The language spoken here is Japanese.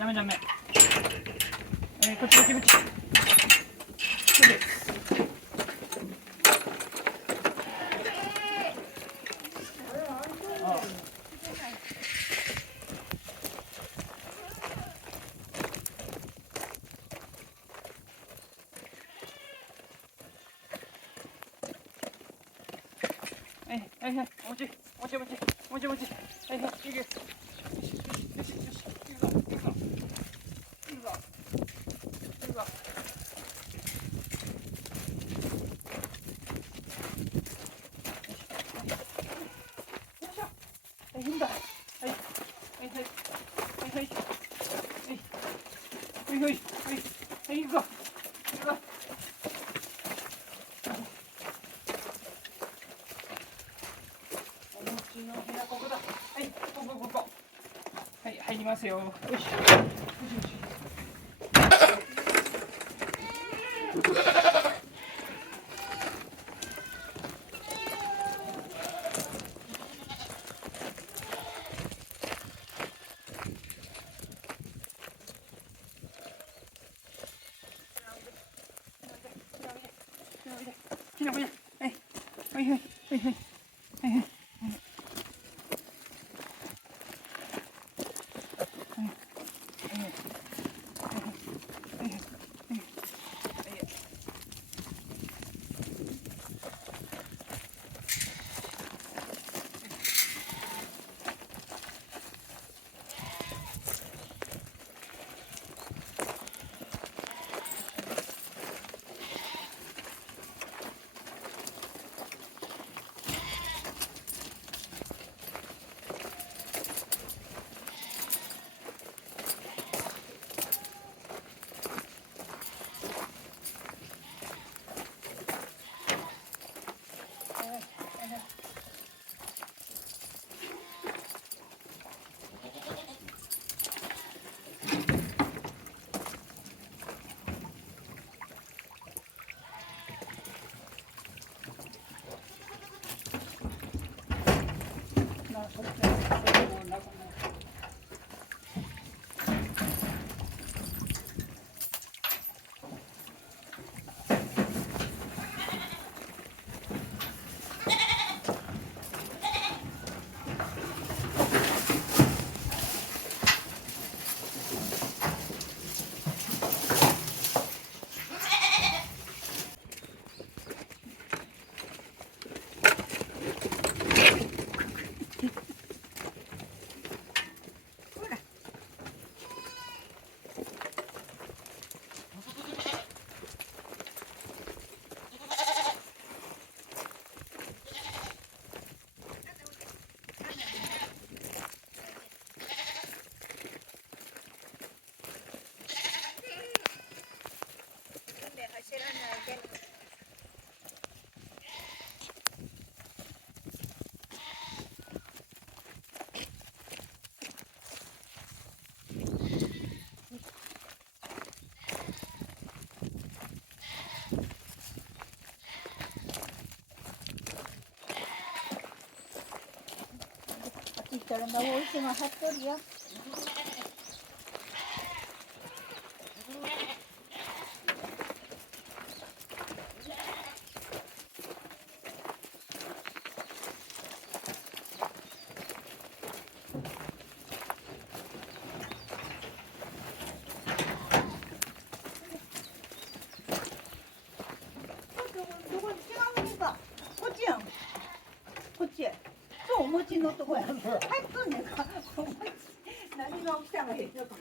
ダメダメ。こっちこっちこっち。そうです。はいはい、おもち、おもち、おもち、おもち、おもち、はいはい、いくよ。よし、よし、よし、よし、いくぞ、いくぞ、いくぞ、いくぞ。よいしょ、大変だ。はい、はいはい、はいはい、はい、はいはい、はい、はい、いくぞ、いくぞ。お餅の部屋ここだ。はい、ここここ。はい、入りますよ。よし。よしよし。きのこや。はい、はいはい、はいはい、はいはい。人のお家が張っとるよ。どこ違うのか。こっちやん。こっちへ。そう、お餅のとこやん。入っとんねんか。お餅。何が起きたのへんのか。